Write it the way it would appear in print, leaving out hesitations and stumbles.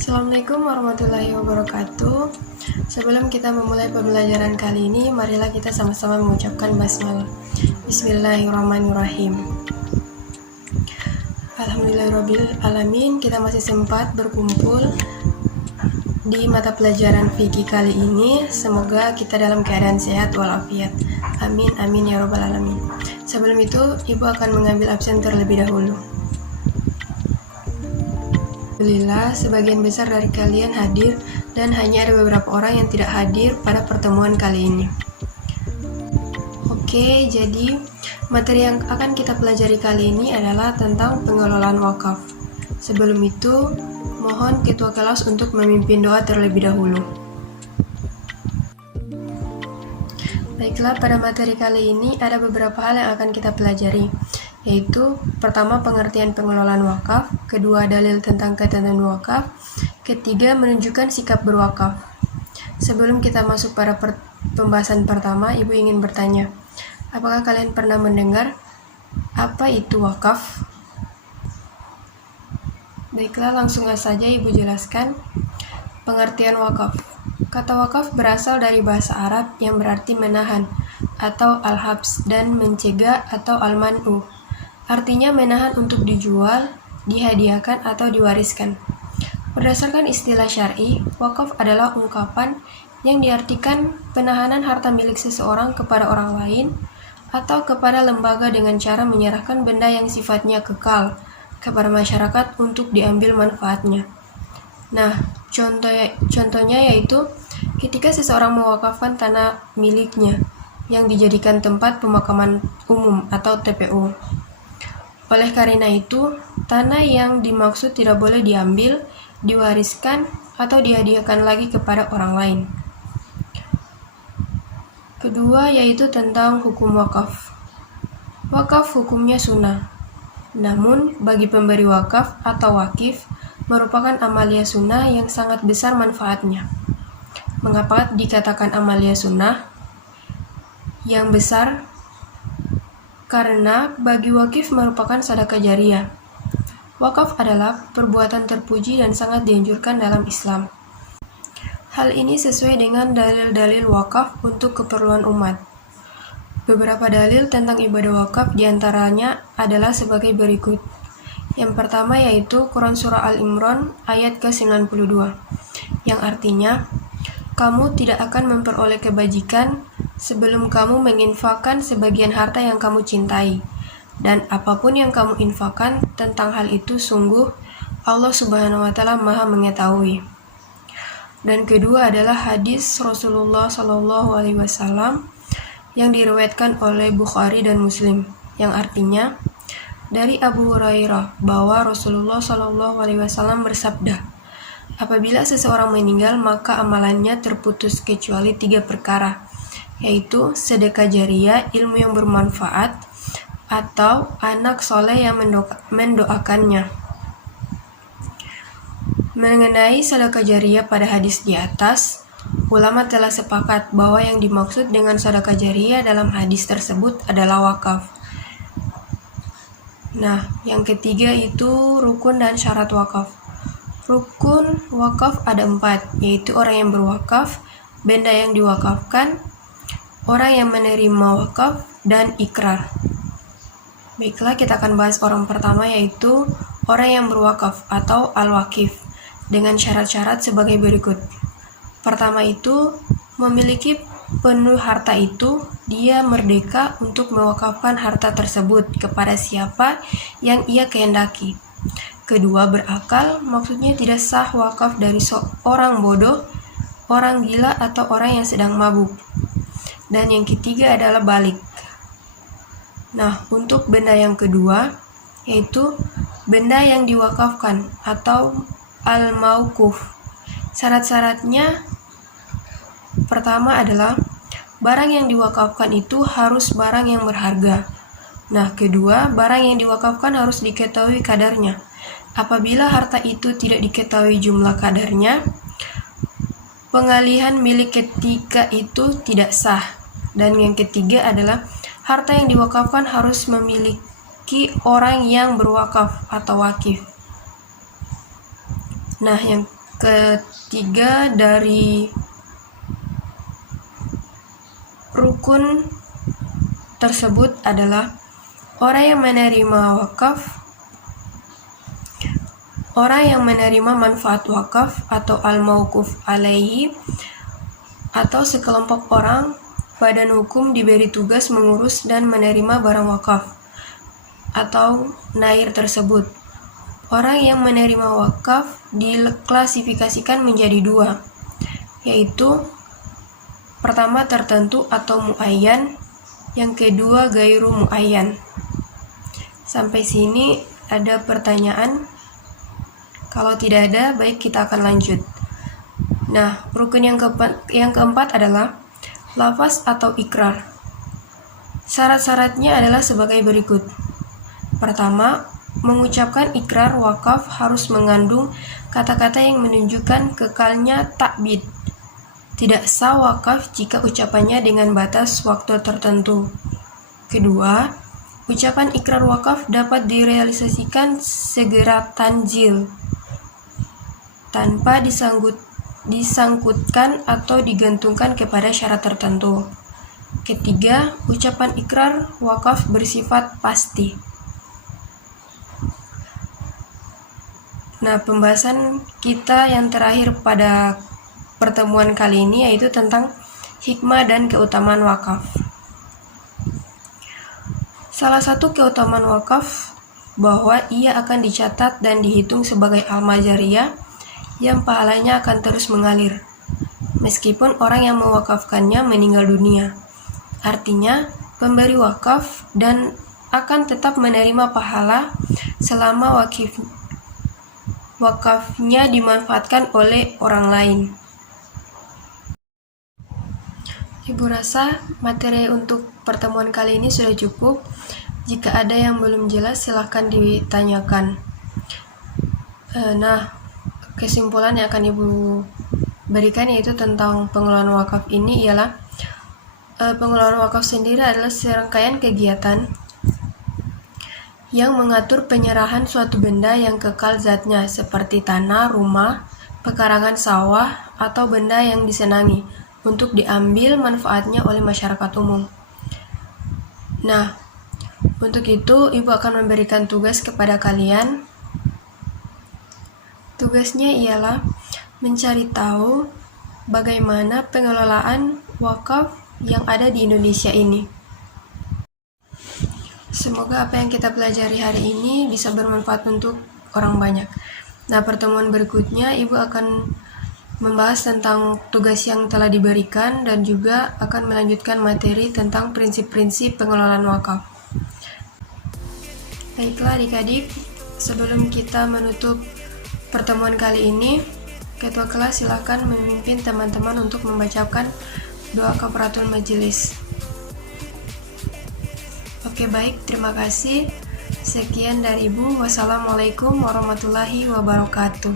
Assalamualaikum warahmatullahi wabarakatuh. Sebelum kita memulai pembelajaran kali ini, marilah kita sama-sama mengucapkan basmalah. Bismillahirrahmanirrahim. Alhamdulillahirabbil alamin, kita masih sempat berkumpul di mata pelajaran fikih kali ini. Semoga kita dalam keadaan sehat walafiat. Amin amin ya rabbal alamin. Sebelum itu, Ibu akan mengambil absen terlebih dahulu. Alhamdulillah, sebagian besar dari kalian hadir dan hanya ada beberapa orang yang tidak hadir pada pertemuan kali ini. Oke, jadi materi yang akan kita pelajari kali ini adalah tentang pengelolaan wakaf. Sebelum itu, mohon ketua kelas untuk memimpin doa terlebih dahulu. Baiklah, pada materi kali ini ada beberapa hal yang akan kita pelajari, yaitu pertama pengertian pengelolaan wakaf, kedua dalil tentang ketentuan wakaf, ketiga menunjukkan sikap berwakaf. Sebelum kita masuk pada pembahasan pertama, Ibu ingin bertanya, apakah kalian pernah mendengar apa itu wakaf? Baiklah, langsung saja Ibu jelaskan pengertian wakaf. Kata wakaf berasal dari bahasa Arab yang berarti menahan atau al-habs dan mencegah atau al-man'u. Artinya menahan untuk dijual, dihadiahkan, atau diwariskan. Berdasarkan istilah syar'i, wakaf adalah ungkapan yang diartikan penahanan harta milik seseorang kepada orang lain atau kepada lembaga dengan cara menyerahkan benda yang sifatnya kekal kepada masyarakat untuk diambil manfaatnya. Nah, contohnya yaitu ketika seseorang mewakafkan tanah miliknya yang dijadikan tempat pemakaman umum atau TPU. Oleh karena itu, tanah yang dimaksud tidak boleh diambil, diwariskan, atau dihadiahkan lagi kepada orang lain. Kedua yaitu tentang hukum wakaf. Wakaf hukumnya sunnah. Namun, bagi pemberi wakaf atau wakif, merupakan amalia sunnah yang sangat besar manfaatnya. Mengapa dikatakan amalia sunnah yang besar? Karena bagi wakif merupakan sedekah jariyah. Wakaf adalah perbuatan terpuji dan sangat dianjurkan dalam Islam. Hal ini sesuai dengan dalil-dalil wakaf untuk keperluan umat. Beberapa dalil tentang ibadah wakaf diantaranya adalah sebagai berikut. Yang pertama yaitu Quran Surah Al-Imran ayat ke-92, yang artinya, kamu tidak akan memperoleh kebajikan sebelum kamu menginfakkan sebagian harta yang kamu cintai, dan apapun yang kamu infakkan tentang hal itu sungguh Allah Subhanahu wa Ta'ala Maha mengetahui. Dan kedua adalah hadis Rasulullah SAW yang diriwayatkan oleh Bukhari dan Muslim, yang artinya dari Abu Hurairah bahwa Rasulullah SAW bersabda, apabila seseorang meninggal maka amalannya terputus kecuali 3 perkara, yaitu sedekah jariyah, ilmu yang bermanfaat, atau anak soleh yang mendoakannya. Mengenai sedekah jariyah pada hadis di atas, ulama telah sepakat bahwa yang dimaksud dengan sedekah jariyah dalam hadis tersebut adalah wakaf. Nah, yang ketiga itu rukun dan syarat wakaf. Rukun wakaf ada 4, yaitu orang yang berwakaf, benda yang diwakafkan, orang yang menerima wakaf, dan ikrar. Baiklah, kita akan bahas orang pertama yaitu orang yang berwakaf atau al-wakif dengan syarat-syarat sebagai berikut. Pertama itu, memiliki penuh harta itu, dia merdeka untuk mewakafkan harta tersebut kepada siapa yang ia kehendaki. Kedua, berakal, maksudnya tidak sah wakaf dari seorang bodoh, orang gila, atau orang yang sedang mabuk. Dan yang ketiga adalah balik. Nah, untuk benda yang kedua, yaitu benda yang diwakafkan atau al-mauquf. Syarat-syaratnya pertama adalah barang yang diwakafkan itu harus barang yang berharga. Nah, kedua, barang yang diwakafkan harus diketahui kadarnya. Apabila harta itu tidak diketahui jumlah kadarnya, pengalihan milik ketika itu tidak sah. Dan yang ketiga adalah harta yang diwakafkan harus memiliki orang yang berwakaf atau wakif. Nah, yang ketiga dari rukun tersebut adalah orang yang menerima wakaf, orang yang menerima manfaat wakaf atau al-mauquf alaihi, atau sekelompok orang badan hukum diberi tugas mengurus dan menerima barang wakaf atau nair tersebut. Orang yang menerima wakaf diklasifikasikan menjadi dua, yaitu pertama tertentu atau muayyan, yang kedua gairu muayyan. Sampai sini ada pertanyaan? Kalau tidak ada, baik kita akan lanjut. Nah, rukun yang keempat adalah lafaz atau ikrar. Syarat-syaratnya adalah sebagai berikut. Pertama, mengucapkan ikrar wakaf harus mengandung kata-kata yang menunjukkan kekalnya takbid. Tidak sah wakaf jika ucapannya dengan batas waktu tertentu. Kedua, ucapan ikrar wakaf dapat direalisasikan segera tanzil, tanpa disangkutkan atau digantungkan kepada syarat tertentu. Ketiga, ucapan ikrar wakaf bersifat pasti. Nah, pembahasan kita yang terakhir pada pertemuan kali ini yaitu tentang hikmah dan keutamaan wakaf. Salah satu keutamaan wakaf bahwa ia akan dicatat dan dihitung sebagai amal jariyah yang pahalanya akan terus mengalir, meskipun orang yang mewakafkannya meninggal dunia. Artinya, pemberi wakaf dan akan tetap menerima pahala selama wakafnya dimanfaatkan oleh orang lain. Ibu rasa materi untuk pertemuan kali ini sudah cukup. Jika ada yang belum jelas, silahkan ditanyakan. Nah, kesimpulan yang akan Ibu berikan yaitu tentang pengelolaan wakaf ini ialah pengelolaan wakaf sendiri adalah serangkaian kegiatan yang mengatur penyerahan suatu benda yang kekal zatnya seperti tanah, rumah, pekarangan sawah, atau benda yang disenangi untuk diambil manfaatnya oleh masyarakat umum. Nah, untuk itu Ibu akan memberikan tugas kepada kalian. Tugasnya ialah mencari tahu bagaimana pengelolaan wakaf yang ada di Indonesia ini. Semoga apa yang kita pelajari hari ini bisa bermanfaat untuk orang banyak. Nah, pertemuan berikutnya Ibu akan membahas tentang tugas yang telah diberikan dan juga akan melanjutkan materi tentang prinsip-prinsip pengelolaan wakaf. Baiklah adik-adik, sebelum kita menutup pertemuan kali ini, Ketua kelas silakan memimpin teman-teman untuk membacakan doa kafaratul majelis. Oke, baik, terima kasih. Sekian dari Ibu. Wassalamualaikum warahmatullahi wabarakatuh.